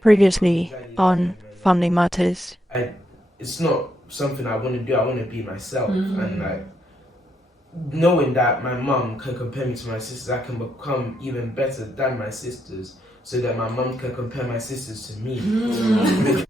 Previously on Family Matters. It's not something I want to do. I want to be myself, and knowing that my mum can compare me to my sisters, I can become even better than my sisters, so that my mum can compare my sisters to me.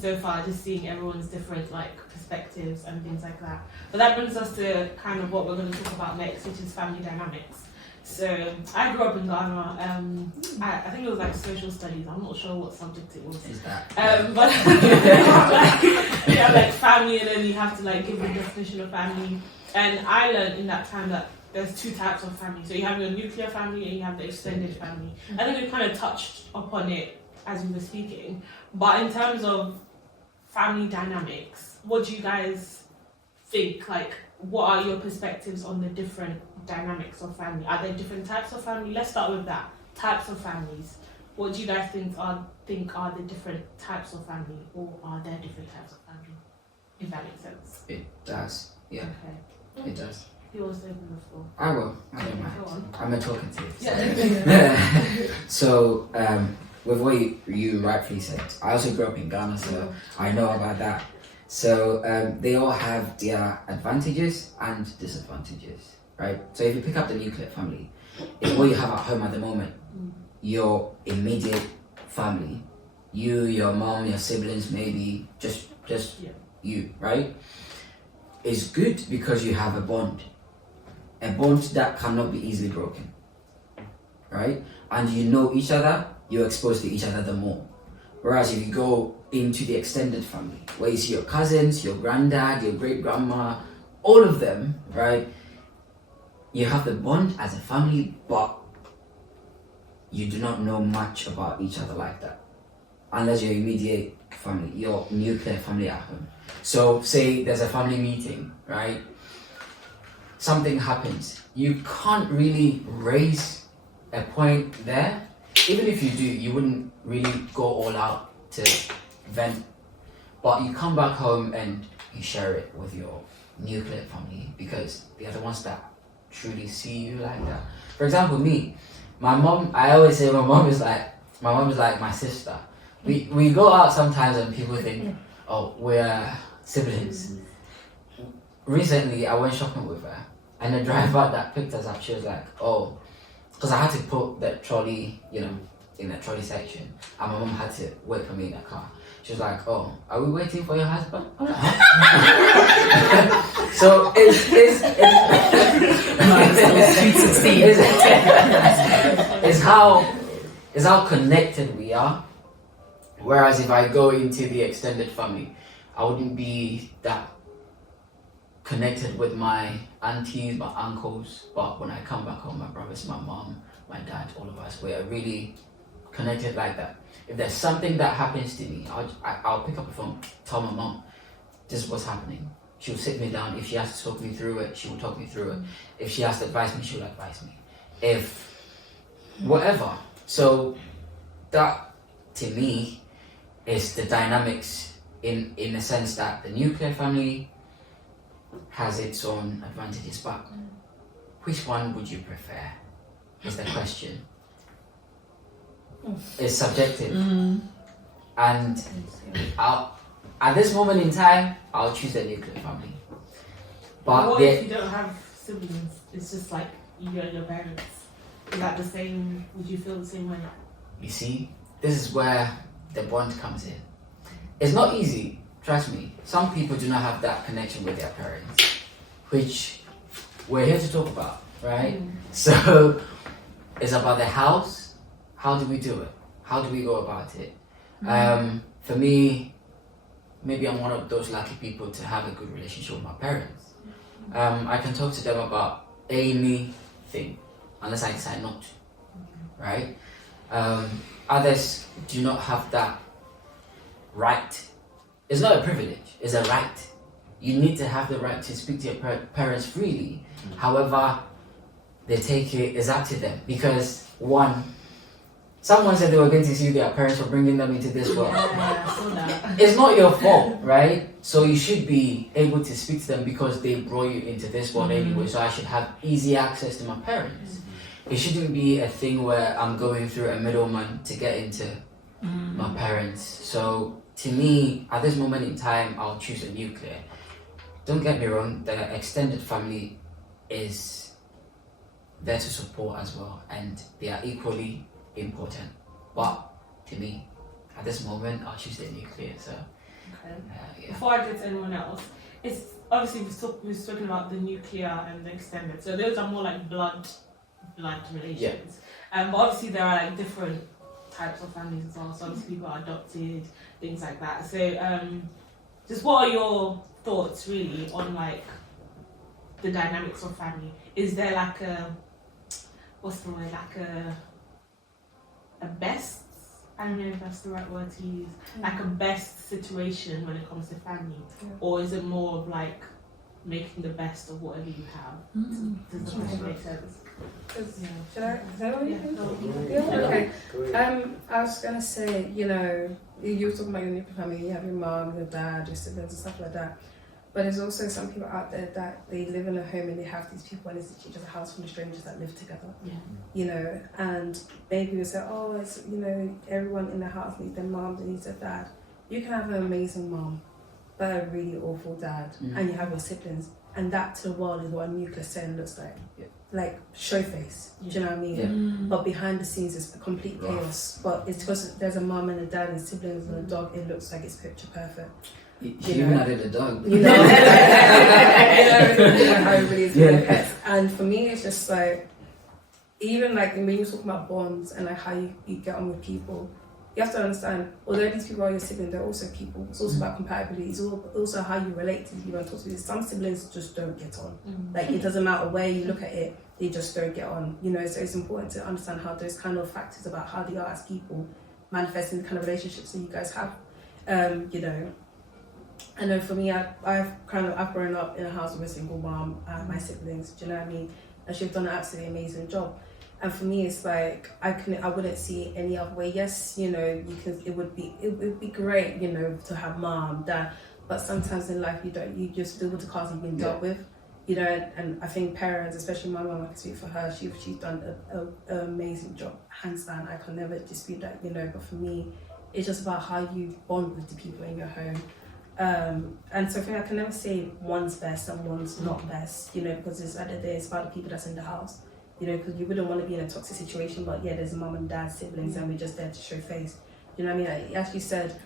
So far, just seeing everyone's different perspectives and things like that. But that brings us to kind of what we're going to talk about next, which is family dynamics. So I grew up in Ghana. I think it was social studies. I'm not sure what subject it was. But you have family, and then you have to give the definition of family. And I learned in that time that there's two types of family. So you have your nuclear family and you have the extended family. I think we kind of touched upon it as we were speaking. But in terms of family dynamics, what do you guys think? What are your perspectives on the different dynamics of family? Are there different types of family? Let's start with that. Types of families. What do you guys think are the different types of family, or are there different types of family? If that makes sense. It does. Yeah. Okay. It does. You also open the floor. I will. I don't mind. I'm a talkative. So. Yeah. So, with what you rightfully said, I also grew up in Ghana, so I know about that. So they all have their advantages and disadvantages, right? So if you pick up the nuclear family, it's what you have at home at the moment. Your immediate family, you, your mom, your siblings, maybe just you, right? It's good because you have a bond that cannot be easily broken, right? And you know each other. You're exposed to each other the more. Whereas if you go into the extended family, where you see your cousins, your granddad, your great grandma, all of them, right? You have the bond as a family, but you do not know much about each other like that. Unless your immediate family, your nuclear family at home. So say there's a family meeting, right? Something happens. You can't really raise a point there. Even if you do, you wouldn't really go all out to vent. But you come back home and you share it with your nuclear family because they are the ones that truly see you like that. For example, me, my mom, I always say my mom is like my sister. We go out sometimes and people think, oh, we're siblings. Recently, I went shopping with her and the driver that picked us up, she was like, oh, because I had to put the trolley, in the trolley section, and my mom had to wait for me in the car. She was like, "Oh, are we waiting for your husband?" I'm like, huh? So it's how connected we are. Whereas if I go into the extended family, I wouldn't be that connected with my aunties, my uncles, but when I come back home, my brothers, my mom, my dad, all of us, we are really connected like that. If there's something that happens to me, I'll pick up the phone, tell my mom, this is what's happening. She'll sit me down. If she has to talk me through it, she will talk me through it. If she has to advise me, she'll advise me. If whatever. So that, to me, is the dynamics in the sense that the nuclear family has its own advantages, but which one would you prefer is the question. It's subjective. And at this moment in time, I'll choose the nuclear family. But what if you don't have siblings? It's just you and your parents. Is that the same? Would you feel the same way? You see, this is where the bond comes in. It's not easy. Trust me, some people do not have that connection with their parents, which we're here to talk about, right? So it's about the house. How do we do it? How do we go about it? For me, maybe I'm one of those lucky people to have a good relationship with my parents. I can talk to them about anything, unless I decide not to, right? Others do not have that right. It's not a privilege, it's a right. You need to have the right to speak to your parents freely. However, they take it's up to them. Because one, someone said they were going to see their parents for bringing them into this world. Yeah, I saw that. It's not your fault, right? So you should be able to speak to them because they brought you into this world anyway. So I should have easy access to my parents. It shouldn't be a thing where I'm going through a middleman to get into my parents. So to me, at this moment in time, I'll choose a nuclear. Don't get me wrong, the extended family is there to support as well, and they are equally important. But to me, at this moment, I'll choose the nuclear. So Okay. yeah. Before I get to anyone else, it's obviously we're talking about the nuclear and the extended. So those are more like blood relations. But obviously there are like different types of families as well. So obviously people are adopted, things like that. So just what are your thoughts really on like the dynamics of family? Is there like a a best, I don't know if that's the right word to use, like a best situation when it comes to family? Or is it more of like making the best of whatever you have? Does the question make sense? Should I? Is that what you think? Yeah. Okay. I was gonna say, you know, you were talking about your nuclear family, you have your mom, your dad, your siblings and stuff like that. But there's also some people out there that they live in a home and they have these people and it's literally just a house full of strangers that live together. Yeah. You know, and maybe you say, oh, it's, you know, everyone in the house needs their mom, they need their dad. You can have an amazing mom, but a really awful dad, and you have your siblings, and that to the world is what a nuclear setting looks like. Yeah. Like show face, do you know what I mean? But behind the scenes it's complete chaos. But it's because there's a mom and a dad and siblings and a dog, it looks like it's picture perfect. You even added a dog. You know, you know how it really is with pets. And for me, it's just like, even like when you're talking about bonds and like how you get on with people, you have to understand, although these people are your siblings, they're also people. It's also about compatibility. It's also how you relate to people and talk to people. Some siblings just don't get on. Like it doesn't matter where you look at it, they just don't get on. You know, so it's important to understand how those kind of factors about how they are as people manifest in the kind of relationships that you guys have. You know. And then for me, I've grown up in a house with a single mom. I have my siblings, do you know what I mean? And she's done an absolutely amazing job. And for me, it's like I wouldn't see it any other way. Yes, you know, it would be great, you know, to have mom, dad. But sometimes in life, you just deal with the cards you've been dealt with, you know. And I think parents, especially my mom, I can speak for her. She's done an amazing job, hands down. I can never dispute that, you know. But for me, it's just about how you bond with the people in your home. And so for me, I can never say one's best and one's not best, you know, because it's at the end of the day, it's about the people that's in the house, you know, because you wouldn't want to be in a toxic situation, but yeah, there's a mom and dad, siblings, and we're just there to show face. You know what I mean? As you said,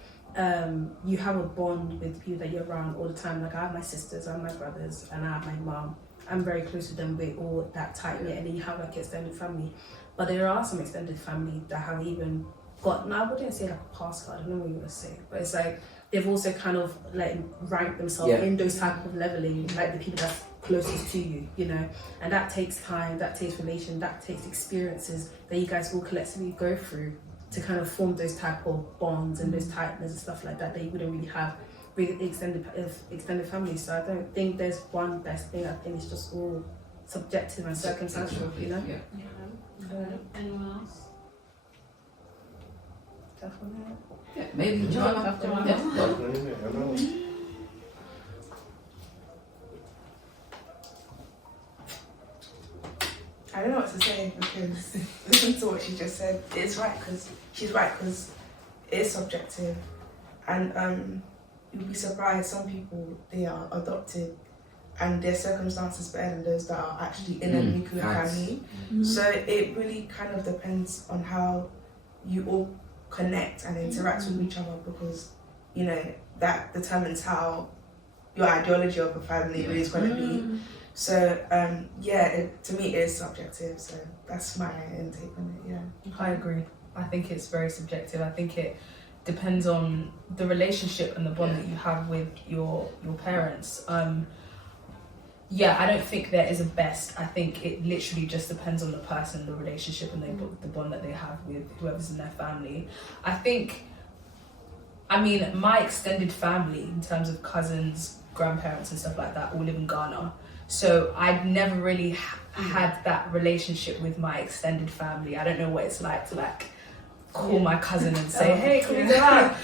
you have a bond with the people that you're around all the time. Like I have my sisters, I have my brothers, and I have my mom. I'm very close to them. We're all that tight-knit, and then you have like extended family. But there are some extended family that have even got, I wouldn't say like a pass card, I don't know what you want to say, but it's like, they've also kind of like ranked themselves in those type of leveling, like the people that's closest to you, you know. And that takes time, that takes relation, that takes experiences that you guys will collectively go through to kind of form those type of bonds and those tightness and stuff like that you wouldn't really have with extended families. So I don't think there's one best thing. I think it's just all subjective and circumstantial, you know. Anyone else? Definitely. Yeah, maybe John. I don't know what to say because listen to what she just said. It's right because she's right because it is subjective, and you'll be surprised. Some people, they are adopted, and their circumstances better than those that are actually in a nuclear family. So it really kind of depends on how you all connect and interact with each other, because you know that determines how your ideology of a family really is going to be. So to me it is subjective, so that's my intake on it. I agree. I think it's very subjective. I think it depends on the relationship and the bond that you have with your parents. I don't think there is a best. I think it literally just depends on the person, the relationship, and the bond that they have with whoever's in their family. My extended family, in terms of cousins, grandparents and stuff like that, all live in Ghana. So I'd never really had that relationship with my extended family. I don't know what it's like to like call my cousin and say, hey, can we go out?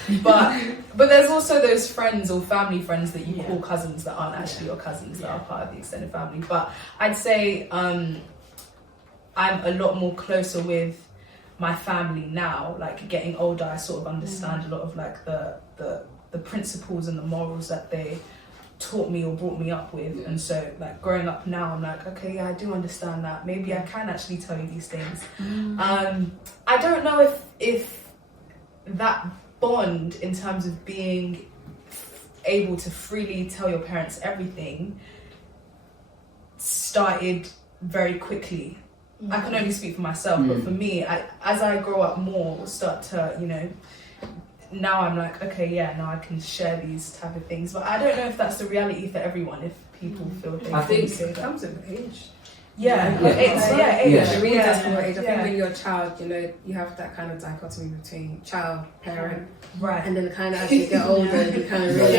But there's also those friends or family friends that you call cousins that aren't actually your cousins, that are part of the extended family. But I'd say I'm a lot more closer with my family now. Like getting older, I sort of understand a lot of like the principles and the morals that they taught me or brought me up with. And so like growing up now, I'm like, okay, yeah, I do understand that. Maybe I can actually tell you these things. I don't know if that bond in terms of being able to freely tell your parents everything started very quickly. I can only speak for myself, but for me, as I grow up more, start to, you know, now I'm like, okay, yeah, now I can share these type of things. But I don't know if that's the reality for everyone, if people feel they I think it comes with age. age. It really does come with age. I think Yeah. when you're a child, you know, you have that kind of dichotomy between child, parent, Right. and then kind of as you get older, you kind of really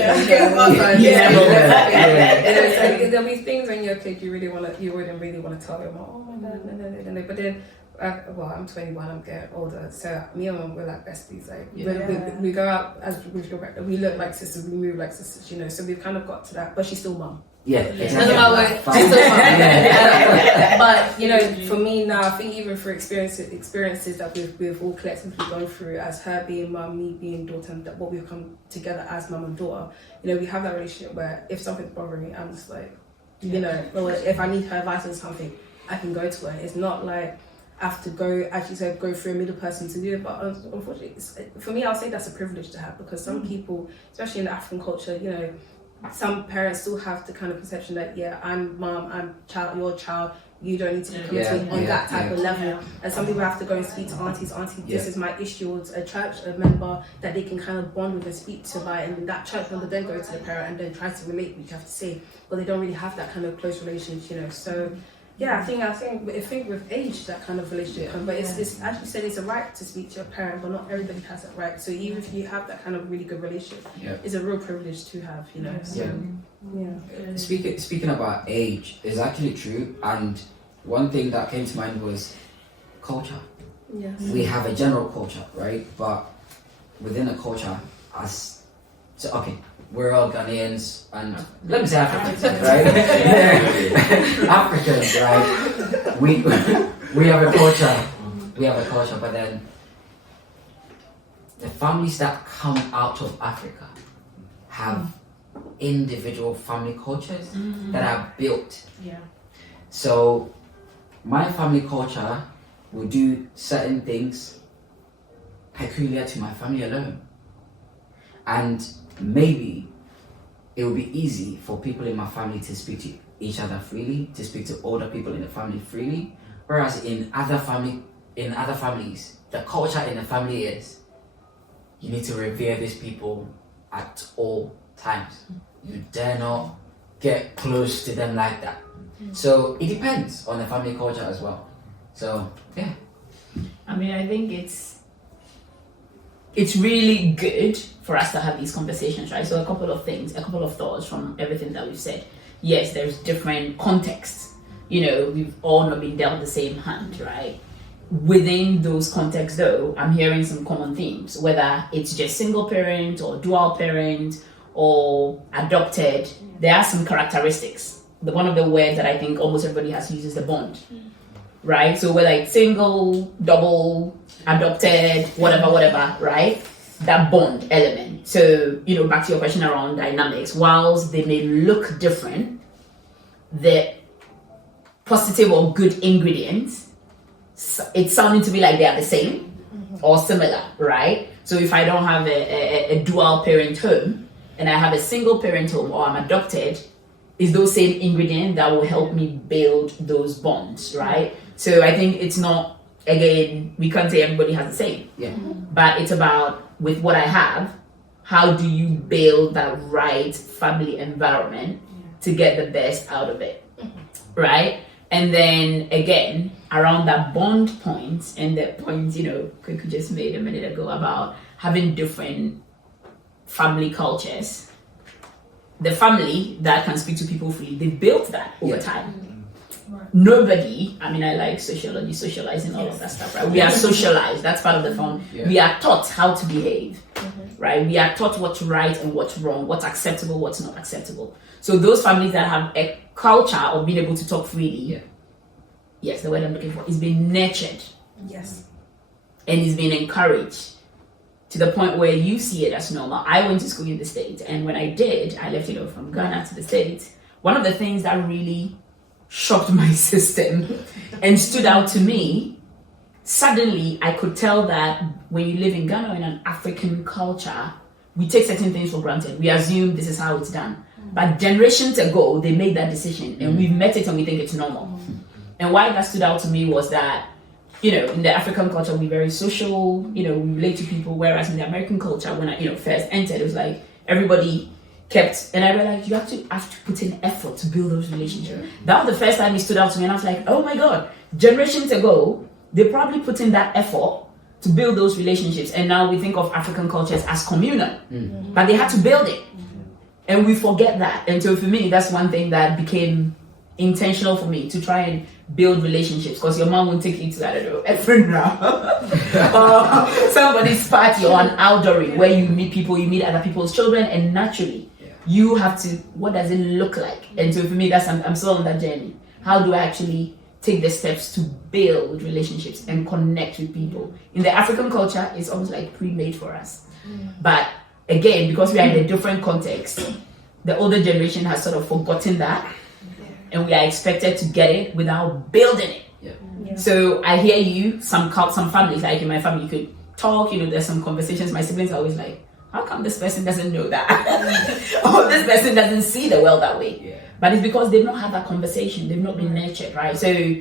there'll be things when you're a kid you wouldn't really want to tell your mom. Oh my god, no. But then, I'm 21. I'm getting older, so me and mom we're like besties. Like we go out as we look like sisters, we move like sisters, you know. So we've kind of got to that. But she's still mum. Yeah, Doesn't exactly. matter what, she's still mum. But you know, for me now, I think even for experiences that we've all collectively gone through, as her being mum, me being daughter, and that what we've come together as mum and daughter, you know, we have that relationship where if something's bothering me, I'm just like, you know, well, if I need her advice on something, I can go to her. It's not like I have to go, as you said, go through a middle person to do it. But unfortunately, for me, I'll say that's a privilege to have, because some people, especially in the African culture, you know, some parents still have the kind of perception that, yeah, I'm mum, I'm child, your child, you don't need to be coming to me on that type of level. And some people have to go and speak to aunties, this is my issue, or a church member that they can kind of bond with and speak to by, and that church member then go to the parent and then try to relate, which you have to say, but they don't really have that kind of close relationship, you know. So yeah, I think with age that kind of relationship comes, but it's as you said, it's a right to speak to your parent, but not everybody has that right. So even if you have that kind of really good relationship, it's a real privilege to have, you know. So, Speaking about age is actually true, and one thing that came to mind was culture. Yes. We have a general culture, right? But within a culture, we're all Ghanaians, and let me say Africans, right? Africans, right? We have a culture, but then the families that come out of Africa have individual family cultures that are built. Yeah. So my family culture will do certain things peculiar to my family alone, and maybe it will be easy for people in my family to speak to each other freely, to speak to older people in the family freely, whereas in other families, the culture in the family is you need to revere these people at all times. You dare not get close to them like that. So it depends on the family culture as well. So yeah. I mean, I think it's really good for us to have these conversations, right? So a couple of thoughts from everything that we've said. Yes, there's different contexts. You know, we've all not been dealt the same hand, right? Within those contexts, though, I'm hearing some common themes, whether it's just single parent or dual parent or adopted. There are some characteristics. One of the words that I think almost everybody has used is the bond, right? So whether it's single, double, adopted, whatever, right? That bond element. So, you know, back to your question around dynamics, whilst they may look different, the positive or good ingredients, it's sounding to me like they are the same or similar, right? So if I don't have a dual parent home and I have a single parent home, or I'm adopted, it's those same ingredients that will help me build those bonds, right? So I think it's not, again, we can't say everybody has the same, but it's about, with what I have, how do you build that right family environment to get the best out of it, right? And then again, around that bond point, and the point, you know, Kweku just made a minute ago about having different family cultures, the family that can speak to people freely, they built that over time. Right. Nobody, I mean, I like sociology, socializing, all of that stuff, right? We are socialized, that's part of the fun. Yeah. We are taught how to behave, right? We are taught what's right and what's wrong, what's acceptable, what's not acceptable. So those families that have a culture of being able to talk freely, yes, the word I'm looking for, is being nurtured Yes. and is being encouraged to the point where you see it as normal. I went to school in the States, and when I did, I left, from Ghana to the States. One of the things that really shocked my system and stood out to me, suddenly I could tell that when you live in Ghana in an African culture, we take certain things for granted. We assume this is how it's done. But generations ago, they made that decision, and we've met it and we think it's normal. And why that stood out to me was that, in the African culture, we're very social, we relate to people, whereas in the American culture, when I, first entered, it was like everybody kept, and I realized you have to put in effort to build those relationships. That was the first time it stood out to me, and I was like, oh my God, generations ago, they probably put in that effort to build those relationships, and now we think of African cultures as communal, but they had to build it, and we forget that. And so for me, that's one thing that became intentional for me, to try and build relationships, because your mom won't take you to, I don't know, a funeral or somebody's party or an outdooring where you meet people, you meet other people's children, and naturally you have to, what does it look like? And so for me, I'm still on that journey. How do I actually take the steps to build relationships and connect with people? In the African culture, it's almost like pre-made for us. But again, because we are in a different context, the older generation has sort of forgotten that, and we are expected to get it without building it. Yeah. So I hear you, some families, like in my family, you could talk, there's some conversations, my siblings are always like, how come this person doesn't know that? Or this person doesn't see the world that way? Yeah. But it's because they've not had that conversation, they've not been nurtured, right? So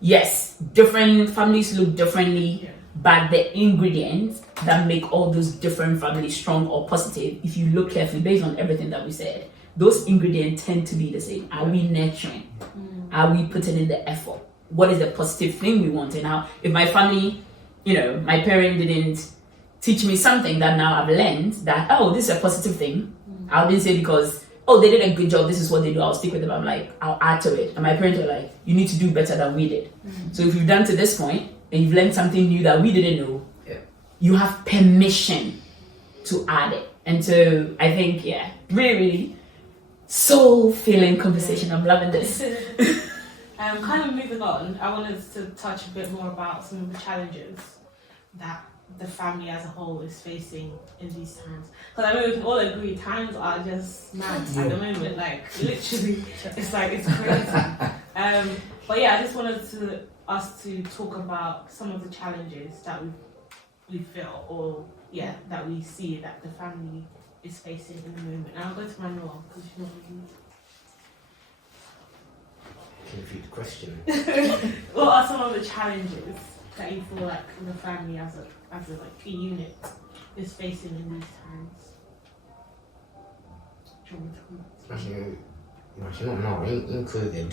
yes, different families look differently, but the ingredients that make all those different families strong or positive, if you look carefully, based on everything that we said, those ingredients tend to be the same. Are we nurturing? Are we putting in the effort? What is the positive thing we want? And how, if my family, my parent didn't teach me something that now I've learned that, this is a positive thing. I didn't say because, they did a good job, this is what they do, I'll stick with them. I'm like, I'll add to it. And my parents were like, you need to do better than we did. So if you've done to this point and you've learned something new that we didn't know, you have permission to add it. And so I think, really, really soul filling conversation. I'm loving this. Kind of moving on, I wanted to touch a bit more about some of the challenges that the family as a whole is facing in these times. Because I mean, we can all agree, times are just mad at the moment. Like literally, it's crazy. But I just wanted us to talk about some of the challenges that we feel, or that we see that the family is facing in the moment. And I'll go to Manuel because you know. Can you repeat the question? What are some of the challenges that you feel like the family as a unit is facing in these times? Do you want me to comment? Actually, not now. In COVID,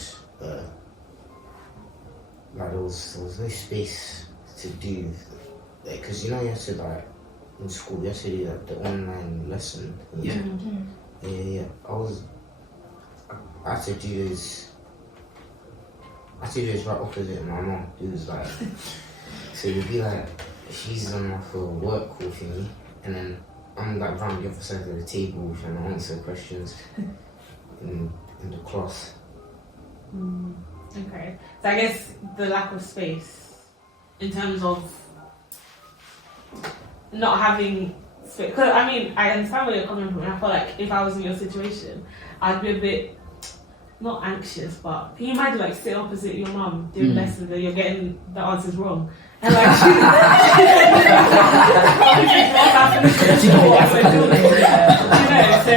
there was no space to do, because you have to in school you have to do the online lesson. Yeah. Yeah. I had to do this. I had to do this right opposite of my mom. It was like, so it'd be like she's on like a work call thingy, and then I'm like round the other side of the table trying to answer questions in the class. Okay, so I guess the lack of space in terms of not having space. Because I mean, I understand where you're coming from. And I feel like if I was in your situation, I'd be a bit not anxious, but can you imagine like sit opposite your mum doing lessons and you're getting the answers wrong? And like, what's happening? So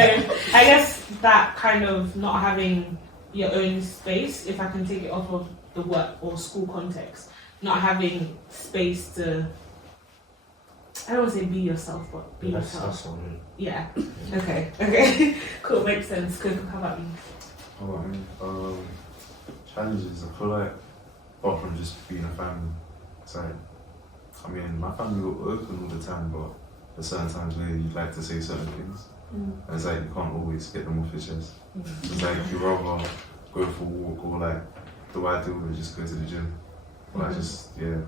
I guess that kind of not having your own space, if I can take it off of the work or school context, not having space to, I don't want to say be yourself, but be yourself. That's all. Yeah. Okay. Cool. Makes sense. Good. How about you? Challenges, I feel like, apart from just being a family, it's like, I mean, my family will open all the time, but there's certain times where you'd like to say certain things. And it's like you can't always get them off your chest. It's like you'd rather go for a walk or like the way I do it, just go to the gym. Or I just, yeah.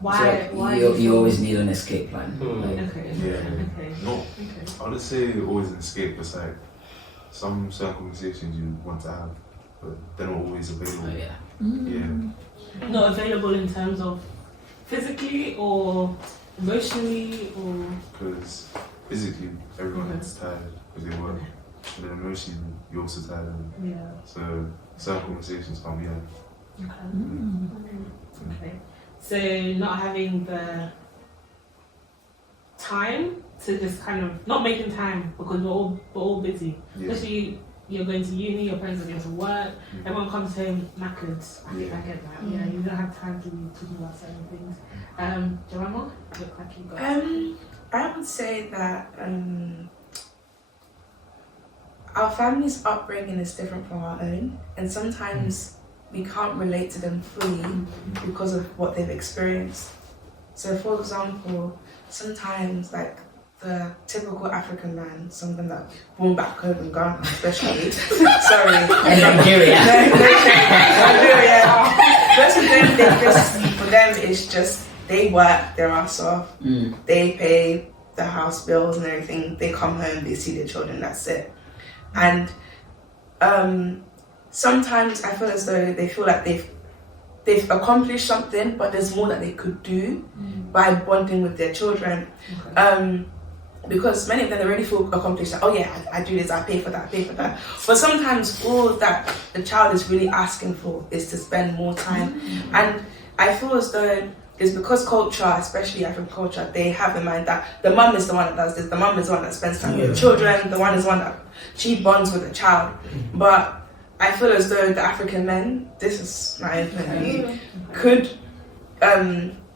Why? Why? You always need an escape plan. Okay. Yeah. Okay. No, Okay. I would say always an escape. It's like some certain conversations you want to have, but they're not always available. Oh, yeah. Yeah. Not available in terms of physically or emotionally or. Because physically, everyone gets tired because they work. And then emotionally, you're also tired. And Yeah. so certain conversations can't be had. Okay. So not having the time to just kind of not making time because we're all busy. Yeah. Especially you're going to uni, your parents are going to work, everyone comes home knackered. I get that. Yeah, you don't have time to do about certain things. Jemima, look like you got. I would say that our family's upbringing is different from our own, and sometimes we can't relate to them fully because of what they've experienced. So, for example, sometimes like the typical African man, something that born back home in Ghana, especially. Sorry, Nigeria. Nigeria. Most of them, for them, it's just they work their ass off. They pay the house bills and everything. They come home, they see their children. That's it. And sometimes I feel as though they feel like they've accomplished something, but there's more that they could do by bonding with their children. Because many of them already feel accomplished. Like, oh yeah, I do this, I pay for that, I pay for that. But sometimes all that the child is really asking for is to spend more time. And I feel as though it's because culture, especially African culture, they have in mind that the mum is the one that does this, the mum is the one that spends time with the children, the one is the one that she bonds with the child. But I feel as though the African men, this is my opinion,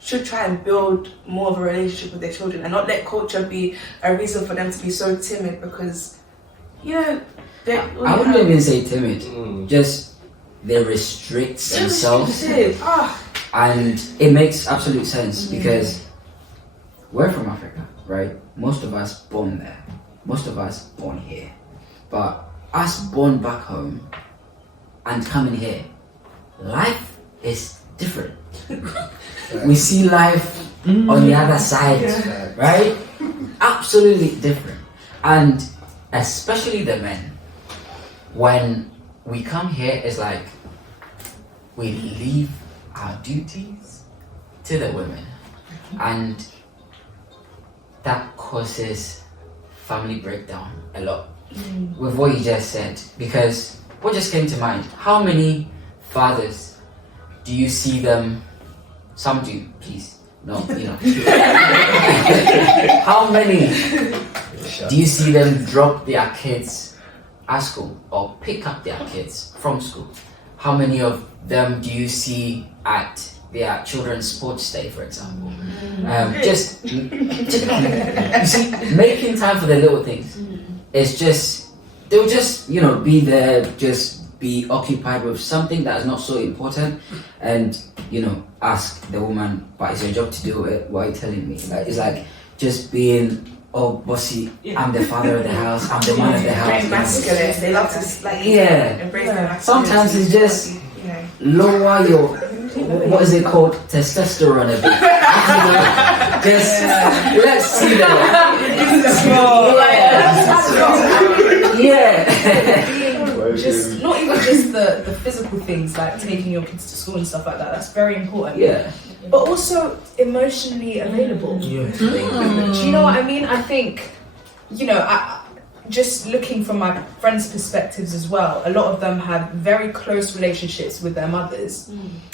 should try and build more of a relationship with their children and not let culture be a reason for them to be so timid because, I wouldn't even say timid, just they restrict themselves. And it makes absolute sense because we're from Africa, right? Most of us born there, most of us born here. But us born back home and coming here, life is different. We see life on the other side, right? Absolutely different. And especially the men, when we come here, it's like we leave our duties to the women. And that causes family breakdown a lot. With what you just said, because what just came to mind, how many fathers do you see them? Some do, please. No, How many do you see them drop their kids at school or pick up their kids from school? How many of them do you see at their children's sports day, for example? Just you see, making time for the little things. It's just, they'll just, be there, just be occupied with something that is not so important and, ask the woman, but it's your job to do it, why are you telling me? Like, it's like just being, oh, bossy, I'm the father of the house, I'm the man of the house. Very masculine, they love to embrace their masculinity. Sometimes it's just lower your, what is it called, testosterone a bit. Just, let's see that. Just not even just the physical things like taking your kids to school and stuff like that. That's very important. But also emotionally available. Do you know what I mean? I think, just looking from my friends' perspectives as well, a lot of them have very close relationships with their mothers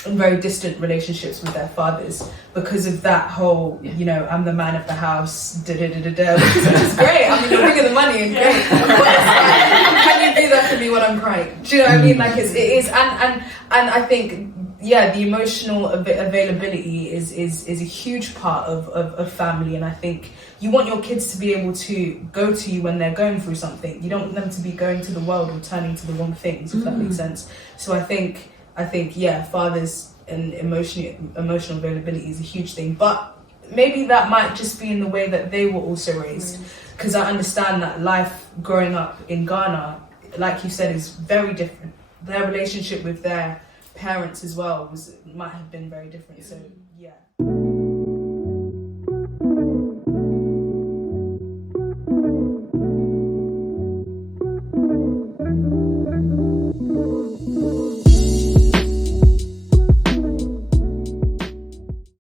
and very distant relationships with their fathers because of that whole, I'm the man of the house, which is great. I mean, you're bringing the money in, great. Can you do that for me when I'm crying? Do you know what I mean? Like it is, and I think, the emotional availability is a huge part of family, and I think you want your kids to be able to go to you when they're going through something. You don't want them to be going to the world or turning to the wrong things, if that makes sense. So I think fathers and emotional availability is a huge thing. But maybe that might just be in the way that they were also raised. Because I understand that life growing up in Ghana, like you said, is very different. Their relationship with their parents as well might have been very different. So yeah.